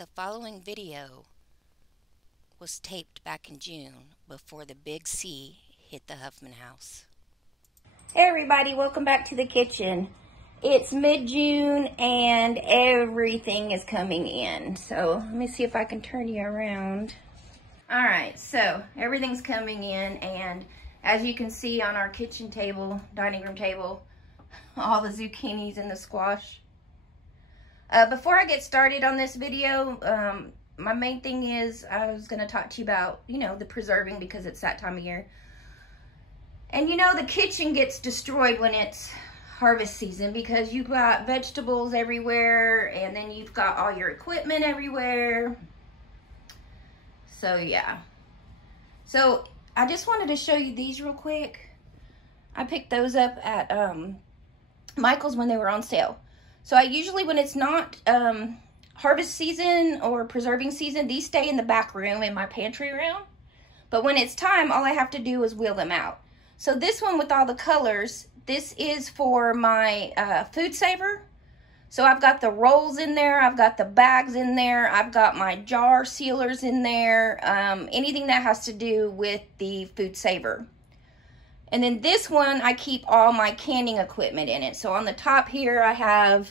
The following video was taped back in June before the big C hit the Huffman house. Hey everybody, welcome back to the kitchen. It's mid-June and everything is coming in. So let me see if I can turn you around. All right, so everything's coming in, and as you can see on our kitchen table, dining room table, all the zucchinis and the squash. Before I get started on this video, my main thing is I was going to talk to you about, the preserving, because it's that time of year. And the kitchen gets destroyed when it's harvest season because you've got vegetables everywhere and then you've got all your equipment everywhere. So yeah. So I just wanted to show you these real quick. I picked those up at Michael's when they were on sale. So I usually, when it's not harvest season or preserving season, these stay in the back room in my pantry room. But when it's time, all I have to do is wheel them out. So this one with all the colors, this is for my food saver. So I've got the rolls in there, I've got the bags in there, I've got my jar sealers in there, anything that has to do with the food saver. And then this one, I keep all my canning equipment in it. So on the top here, I have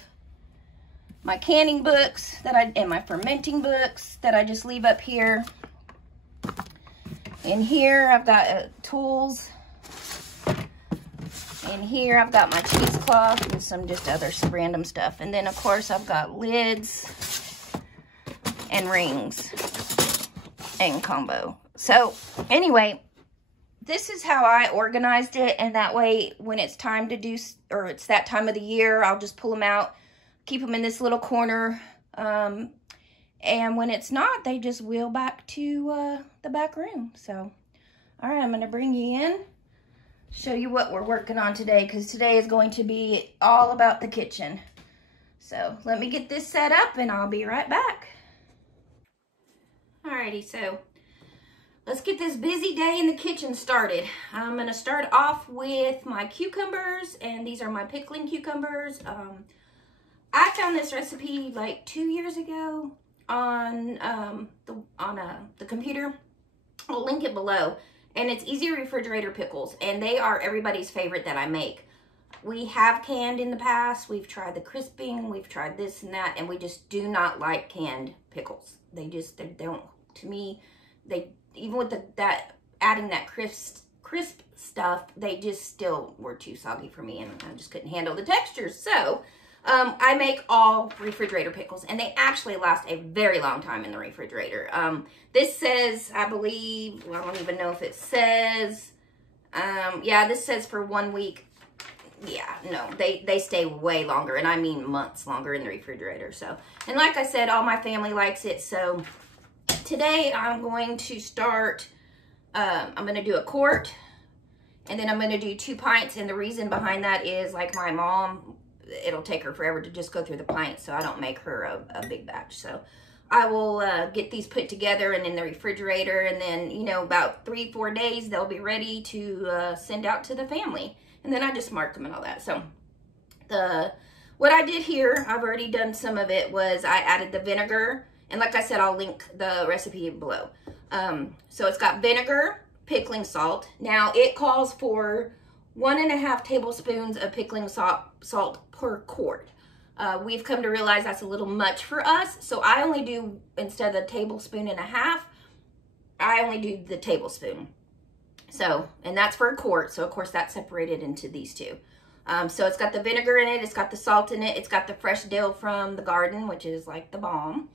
my canning books and my fermenting books that I just leave up here. In here, I've got tools. In here, I've got my cheesecloth and some just other random stuff. And then, of course, I've got lids and rings and combo. So, anyway, this is how I organized it. And that way, when it's time to do, or it's that time of the year, I'll just pull them out, keep them in this little corner. And when it's not, they just wheel back to the back room. So, all right, I'm going to bring you in. Show you what we're working on today, because today is going to be all about the kitchen. So let me get this set up and I'll be right back. Alrighty, so let's get this busy day in the kitchen started. I'm going to start off with my cucumbers, and these are my pickling cucumbers. I found this recipe like 2 years ago on the computer. I'll link it below. And it's easy refrigerator pickles, and they are everybody's favorite that I make. We have canned in the past. We've tried the crisping, we've tried this and that, and we just do not like canned pickles. They don't, to me, even with adding that crisp stuff, they just still were too soggy for me, and I just couldn't handle the textures. So I make all refrigerator pickles, and they actually last a very long time in the refrigerator. This says, I believe, well, I don't even know if it says, yeah, this says for 1 week. Yeah, no, they stay way longer, and I mean months longer in the refrigerator. So, and like I said, all my family likes it. So today I'm going to start, I'm going to do a quart, and then I'm going to do 2 pints. And the reason behind that is, like my mom, it'll take her forever to just go through the pints, so I don't make her a big batch. So I will get these put together and in the refrigerator, and then, about 3-4 days, they'll be ready to send out to the family. And then I just mark them and all that. So what I did here, I've already done some of it, was I added the vinegar. And like I said, I'll link the recipe below. So it's got vinegar, pickling salt. Now it calls for 1.5 tablespoons of pickling salt per quart. We've come to realize that's a little much for us, so I only do, instead of 1.5 tablespoons, I only do the tablespoon. So, and that's for a quart, so of course that's separated into these two. So it's got the vinegar in it, it's got the salt in it, it's got the fresh dill from the garden, which is like the bomb.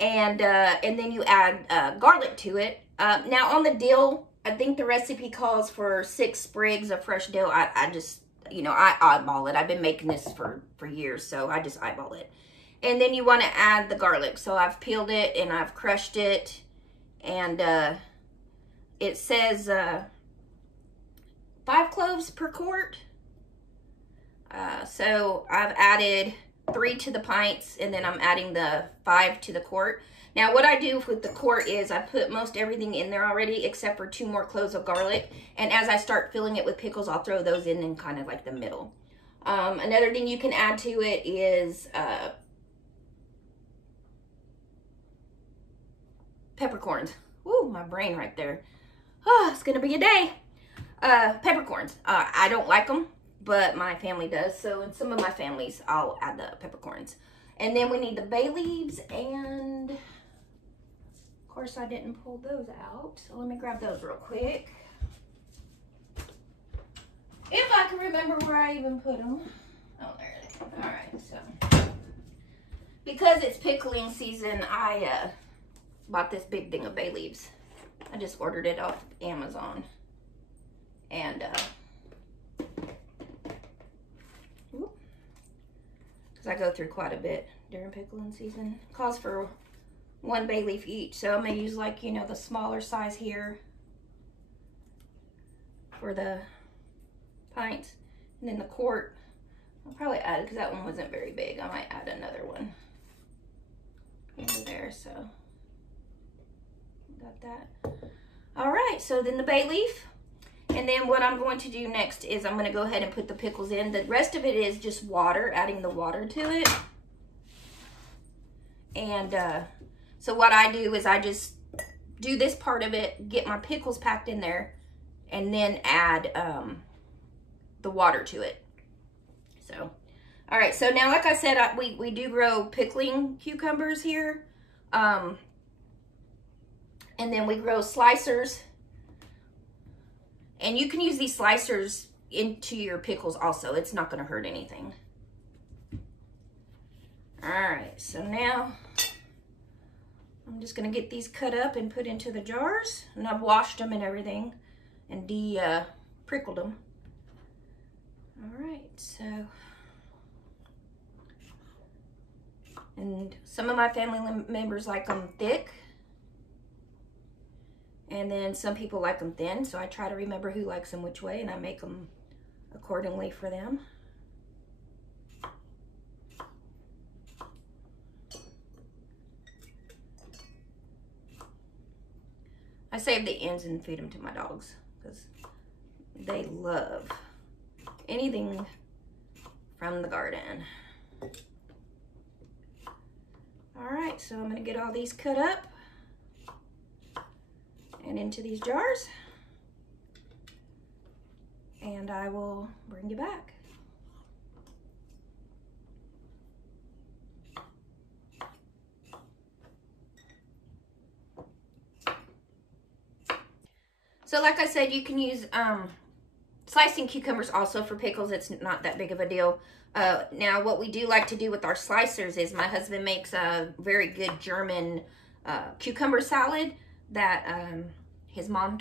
And then you add garlic to it. Now on the dill, I think the recipe calls for 6 sprigs of fresh dill. I just, I eyeball it. I've been making this for years, so I just eyeball it. And then you want to add the garlic. So I've peeled it and I've crushed it. And it says 5 cloves per quart. So I've added 3 to the pints, and then I'm adding the 5 to the quart. Now, what I do with the quart is I put most everything in there already, except for 2 more cloves of garlic. And as I start filling it with pickles, I'll throw those in kind of like the middle. Another thing you can add to it is peppercorns. Ooh, my brain right there. Oh, it's gonna be a day. Peppercorns. I don't like them, but my family does. So in some of my families, I'll add the peppercorns. And then we need the bay leaves, and of course I didn't pull those out. So let me grab those real quick. If I can remember where I even put them. Oh, there it is. All right, so because it's pickling season, I bought this big thing of bay leaves. I just ordered it off Amazon. And, because I go through quite a bit during pickling season. It calls for 1 bay leaf each. So I'm going to use, like, you know, the smaller size here for the pints. And then the quart, I'll probably add, because that one wasn't very big, I might add another one into there. So, got that. All right, so then the bay leaf. And then what I'm going to do next is I'm going to go ahead and put the pickles in. The rest of it is just water, adding the water to it. And so what I do is I just do this part of it, get my pickles packed in there, and then add the water to it. So, all right, so now like I said, we do grow pickling cucumbers here. And then we grow slicers. And you can use these slicers into your pickles also. It's not going to hurt anything. All right, so now I'm just going to get these cut up and put into the jars. And I've washed them and everything and prickled them. All right, so. And some of my family members like them thick. And then some people like them thin, so I try to remember who likes them which way, and I make them accordingly for them. I save the ends and feed them to my dogs because they love anything from the garden. All right, so I'm gonna get all these cut up and into these jars, and I will bring you back. So like I said, you can use slicing cucumbers also for pickles. It's not that big of a deal. Now what we do like to do with our slicers is my husband makes a very good German cucumber salad that his mom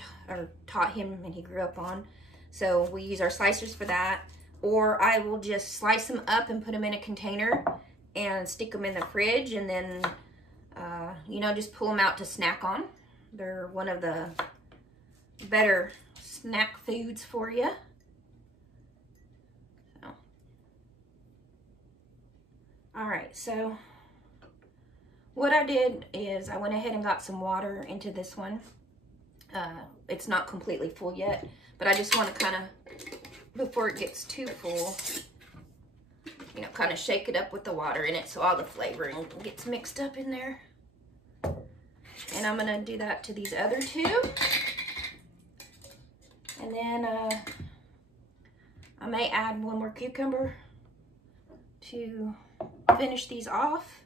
taught him and he grew up on. So we use our slicers for that. Or I will just slice them up and put them in a container and stick them in the fridge, and then, you know, just pull them out to snack on. They're one of the better snack foods for you. So. All right, so what I did is I went ahead and got some water into this one. It's not completely full yet, but I just want to kind of, before it gets too full, you know, kind of shake it up with the water in it so all the flavoring gets mixed up in there. And I'm going to do that to these other two. And then I may add one more cucumber to finish these off.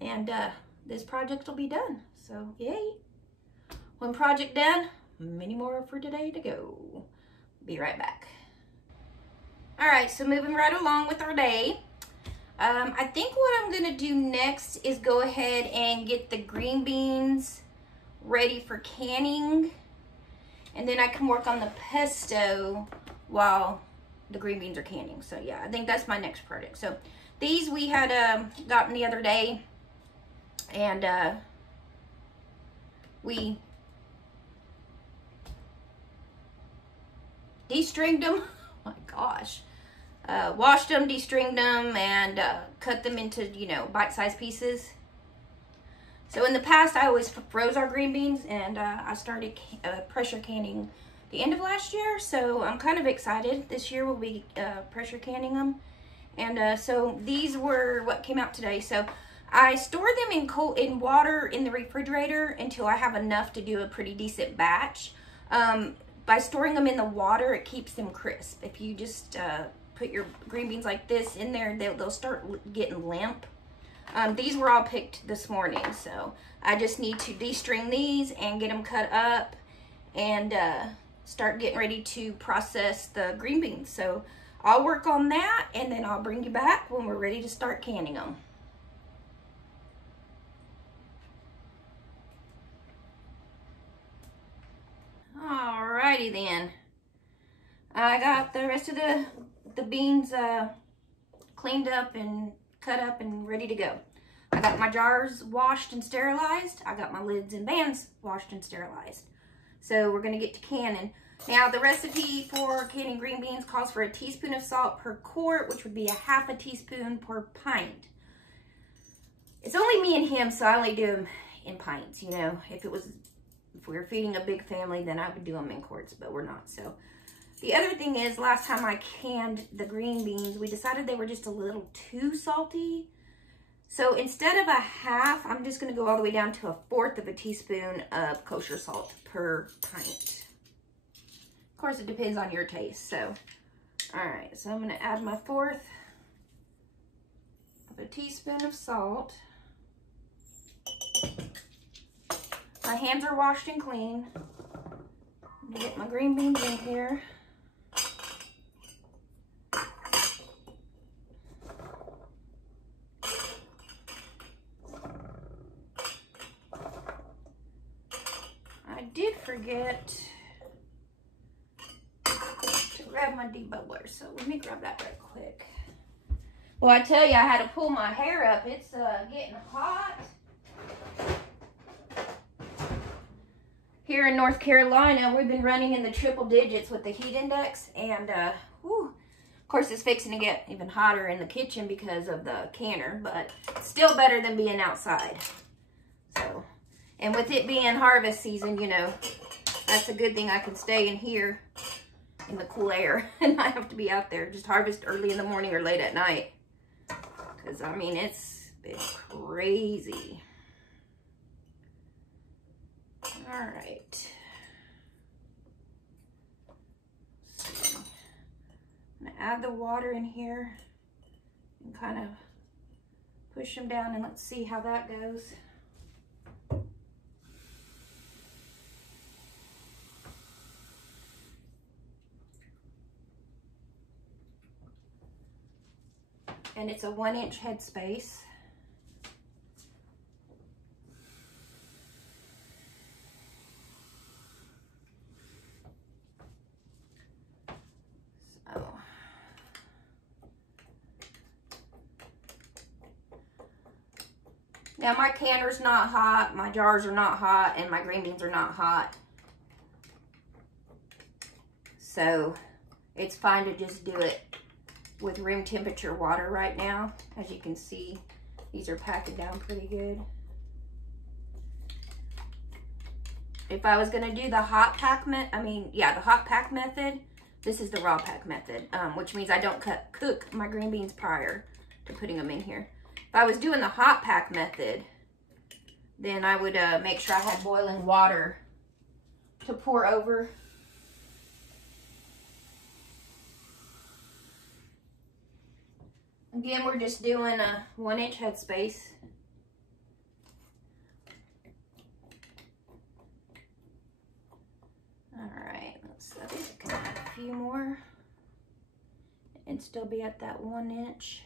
And this project will be done. So, yay. One project done, many more for today to go. Be right back. All right, so moving right along with our day. I think what I'm gonna do next is go ahead and get the green beans ready for canning. And then I can work on the pesto while the green beans are canning. So yeah, I think that's my next project. So these we had gotten the other day, and we de-stringed them. Oh my gosh. Washed them, de-stringed them, and cut them into, you know, bite-sized pieces. So in the past, I always froze our green beans, and I started pressure canning the end of last year. So I'm kind of excited. This year we'll be pressure canning them. And so these were what came out today. So I store them in water in the refrigerator until I have enough to do a pretty decent batch. By storing them in the water, it keeps them crisp. If you just put your green beans like this in there, they'll start getting limp. These were all picked this morning, so I just need to de-string these and get them cut up and start getting ready to process the green beans. So I'll work on that, and then I'll bring you back when we're ready to start canning them. Alrighty then. I got the rest of the beans cleaned up and cut up and ready to go. I got my jars washed and sterilized. I got my lids and bands washed and sterilized. So we're gonna get to canning. Now the recipe for canning green beans calls for a teaspoon of salt per quart, which would be a half a teaspoon per pint. It's only me and him, so I only do them in pints. You know, if we were feeding a big family, then I would do them in quarts, but we're not. So the other thing is, last time I canned the green beans, we decided they were just a little too salty. So instead of a half, I'm just gonna go all the way down to a fourth of a teaspoon of kosher salt per pint. Of course, it depends on your taste. So, all right, so I'm gonna add my fourth of a teaspoon of salt. My hands are washed and clean. I'm gonna get my green beans in here. I did forget to grab my debubbler, so let me grab that right quick. Well, I tell you, I had to pull my hair up. It's getting hot. Here in North Carolina, we've been running in the triple digits with the heat index, and of course it's fixing to get even hotter in the kitchen because of the canner, but still better than being outside. So, and with it being harvest season, you know, that's a good thing. I can stay in here in the cool air and not have to be out there. Just harvest early in the morning or late at night, because I mean, it's been crazy. All right. So I'm gonna add the water in here and kind of push them down, and let's see how that goes. And it's a 1-inch headspace. Now my canner's not hot, my jars are not hot, and my green beans are not hot. So it's fine to just do it with room temperature water right now. As you can see, these are packing down pretty good. If I was gonna do the hot pack the hot pack method, this is the raw pack method, which means I don't cook my green beans prior to putting them in here. If I was doing the hot pack method, then I would make sure I had boiling water to pour over. Again, we're just doing a 1-inch headspace. All right, let's see if I can add a few more and still be at that 1 inch.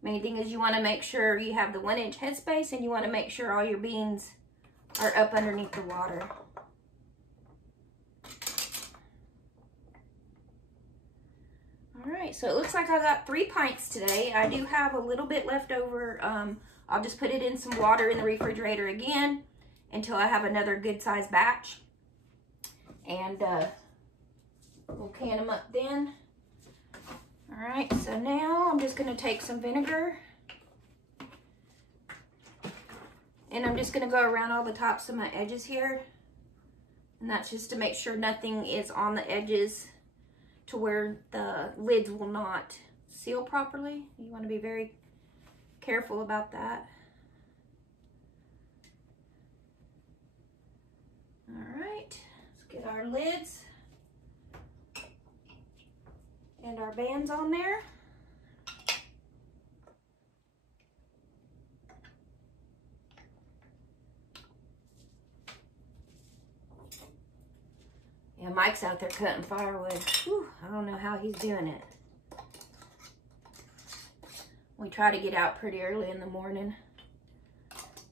Main thing is you want to make sure you have the 1-inch headspace, and you want to make sure all your beans are up underneath the water. All right, so it looks like I got 3 pints today. I do have a little bit left over. I'll just put it in some water in the refrigerator again until I have another good sized batch. And we'll can them up then. All right, so now I'm just gonna take some vinegar and I'm just gonna go around all the tops of my edges here. And that's just to make sure nothing is on the edges. to where the lids will not seal properly. You want to be very careful about that. All right, let's get our lids and our bands on there. Yeah, Mike's out there cutting firewood. Whew, I don't know how he's doing it. We try to get out pretty early in the morning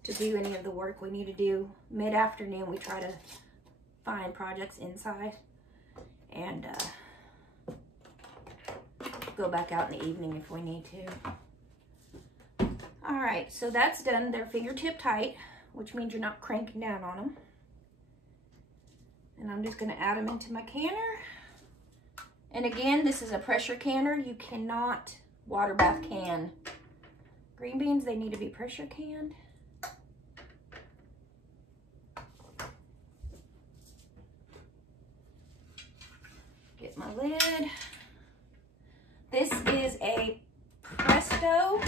to do any of the work we need to do. Mid-afternoon, we try to find projects inside and go back out in the evening if we need to. All right, so that's done. They're fingertip tight, which means you're not cranking down on them. And I'm just gonna add them into my canner. And again, this is a pressure canner. You cannot water bath can green beans. They need to be pressure canned. Get my lid. This is a Pesto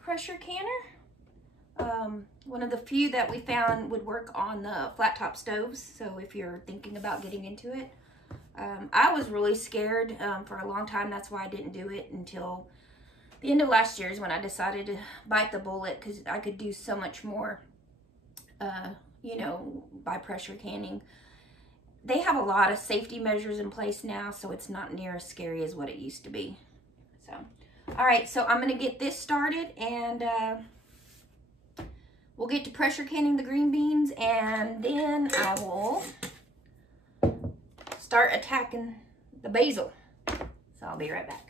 pressure canner. One of the few that we found would work on the flat top stoves. So if you're thinking about getting into it, I was really scared for a long time. That's why I didn't do it until the end of last year is when I decided to bite the bullet, because I could do so much more, you know, by pressure canning. They have a lot of safety measures in place now, so it's not near as scary as what it used to be. So, all right, so I'm gonna get this started, and we'll get to pressure canning the green beans, and then I will start attacking the basil. So I'll be right back.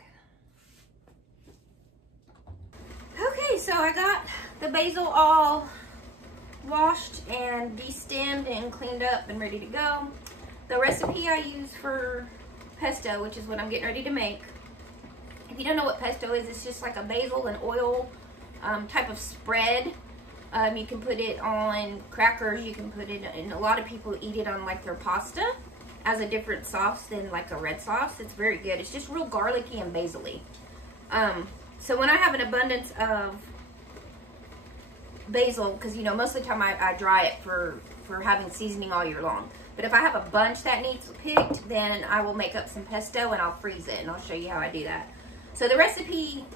Okay, so I got the basil all washed and de-stemmed and cleaned up and ready to go. The recipe I use for pesto, which is what I'm getting ready to make. If you don't know what pesto is, it's just like a basil and oil type of spread. You can put it on crackers, you can put it, and a lot of people eat it on like their pasta as a different sauce than like a red sauce. It's very good. It's just real garlicky and basil-y. So when I have an abundance of basil, because you know most of the time I dry it for having seasoning all year long. But if I have a bunch that needs picked, then I will make up some pesto and I'll freeze it, and I'll show you how I do that. So the recipe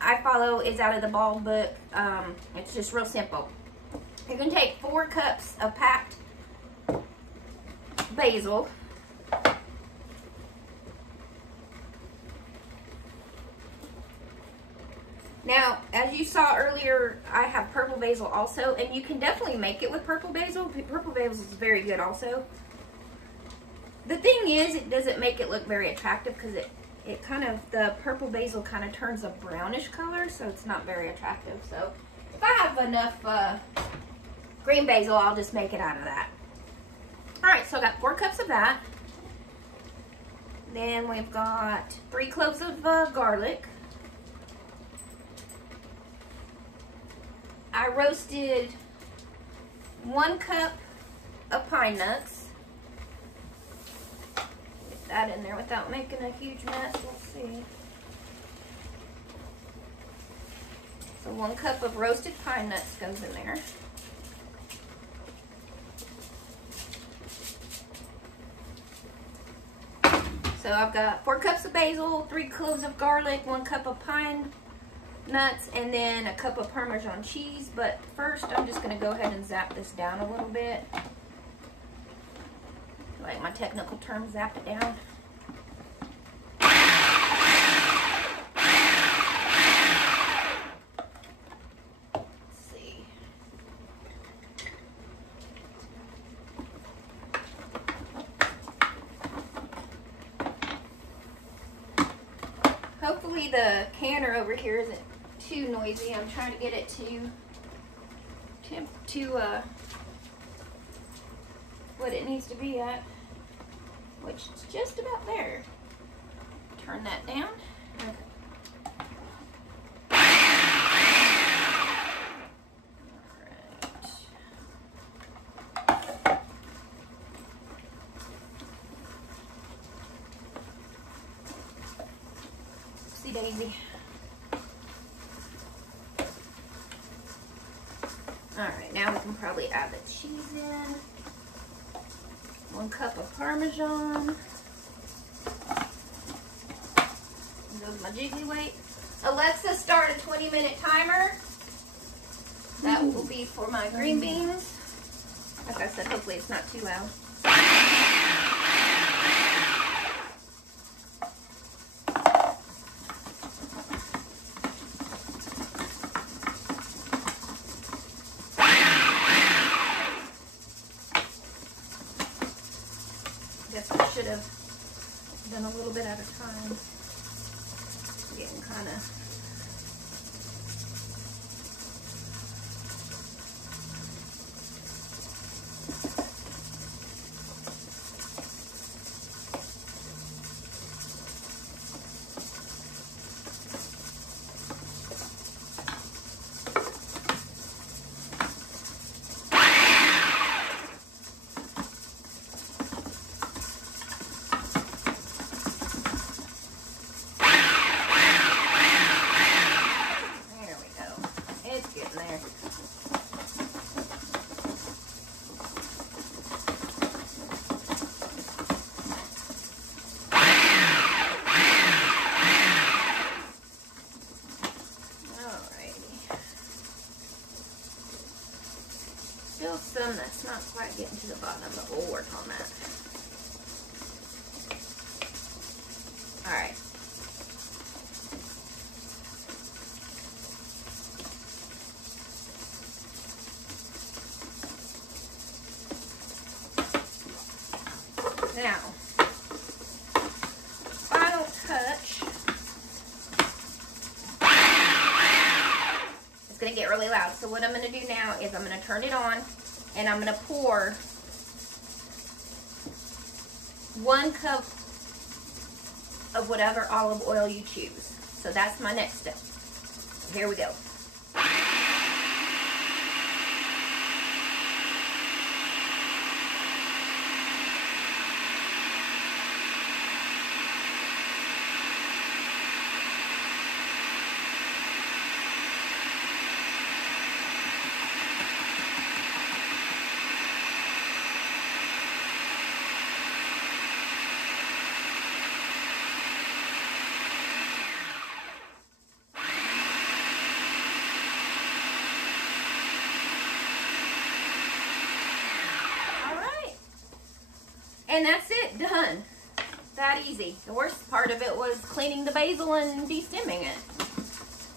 I follow is out of the Bald book. It's just real simple. You're going to take 4 cups of packed basil. Now, as you saw earlier, I have purple basil also, and you can definitely make it with purple basil. Purple basil is very good also. The thing is, it doesn't make it look very attractive because it kind of, the purple basil kind of turns a brownish color, so it's not very attractive. So if I have enough green basil, I'll just make it out of that. All right, so I got 4 cups of that. Then we've got 3 cloves of garlic. I roasted 1 cup of pine nuts. Get that in there without making a huge mess. Let's see. So 1 cup of roasted pine nuts goes in there. So I've got 4 cups of basil, 3 cloves of garlic, 1 cup of pine nuts, and then a cup of Parmesan cheese. But first I'm just going to go ahead and zap this down a little bit. Like my technical term, zap it down. Let's see. Hopefully the canner over here isn't too noisy. I'm trying to get it to what it needs to be at, which is just about there. Turn that down. Okay. Whoopsie daisy. Alright, now we can probably add the cheese in. 1 cup of Parmesan. There goes my jiggly weight. Alexa, start a 20-minute timer. That will be for my green beans. Like I said, hopefully it's not too loud. Guess I should have done a little bit at a time. Getting kind of some that's not quite getting to the bottom, but we'll work on that. Alright. Now, final touch. It's going to get really loud, so what I'm going to do now is I'm going to turn it on. And I'm going to pour 1 cup of whatever olive oil you choose. So that's my next step. Here we go. And that's it, done. That easy. The worst part of it was cleaning the basil and de-stemming it.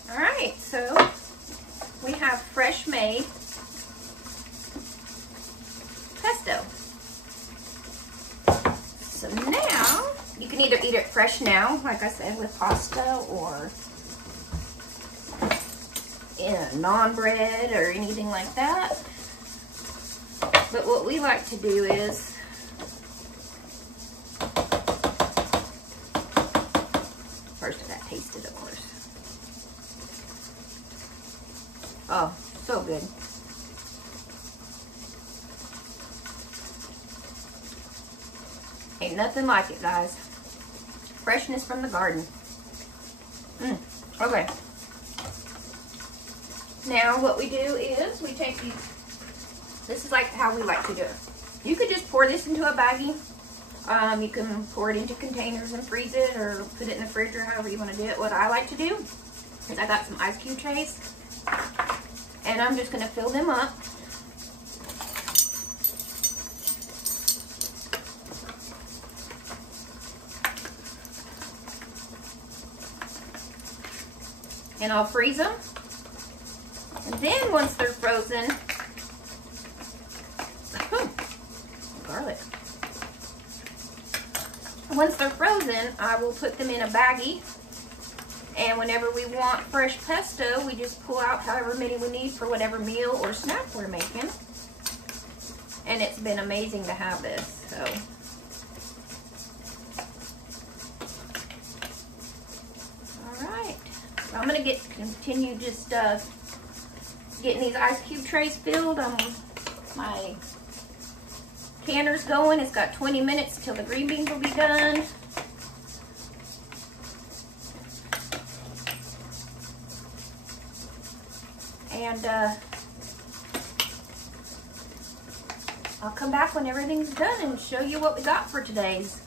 All right, so we have fresh made pesto. So now, you can either eat it fresh now, like I said, with pasta or in a naan bread or anything like that. But what we like to do is first I got tasted, of course. Oh, so good. Ain't nothing like it, guys. Freshness from the garden. Okay. Now what we do is we take these. This is like how we like to do it. You could just pour this into a baggie. You can pour it into containers and freeze it or put it in the fridge or however you want to do it. What I like to do is I got some ice cube trays and I'm just going to fill them up. And I'll freeze them. And then once they're frozen, garlic. Once they're frozen, I will put them in a baggie, and whenever we want fresh pesto, we just pull out however many we need for whatever meal or snack we're making. And it's been amazing to have this. So alright, so I'm going to continue just getting these ice cube trays filled. My canner's going. It's got 20 minutes till the green beans will be done. and I'll come back when everything's done and show you what we got for today's.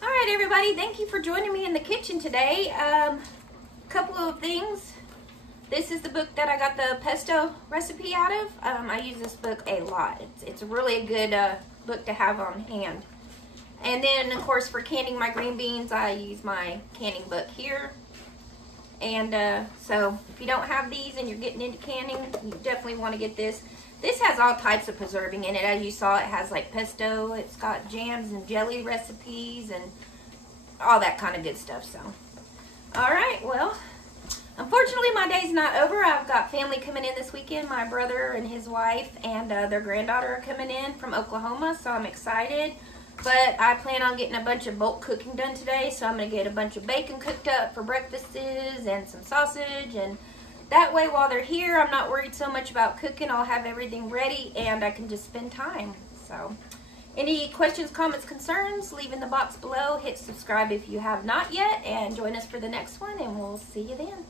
All right, everybody, thank you for joining me in the kitchen today. Couple of things. This is the book that I got the pesto recipe out of. I use this book a lot. It's really a good book to have on hand. And then, of course, for canning my green beans, I use my canning book here. And so if you don't have these and you're getting into canning, you definitely want to get this. This has all types of preserving in it. As you saw, it has like pesto. It's got jams and jelly recipes and all that kind of good stuff. So, all right, well, unfortunately, my day's not over. I've got family coming in this weekend. My brother and his wife and their granddaughter are coming in from Oklahoma, so I'm excited. But I plan on getting a bunch of bulk cooking done today, so I'm going to get a bunch of bacon cooked up for breakfasts and some sausage. And that way, while they're here, I'm not worried so much about cooking. I'll have everything ready, and I can just spend time. So, any questions, comments, concerns, leave in the box below. Hit subscribe if you have not yet, and join us for the next one, and we'll see you then.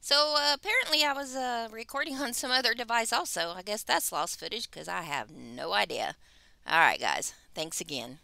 So apparently I was recording on some other device also. I guess that's lost footage because I have no idea. All right, guys. Thanks again.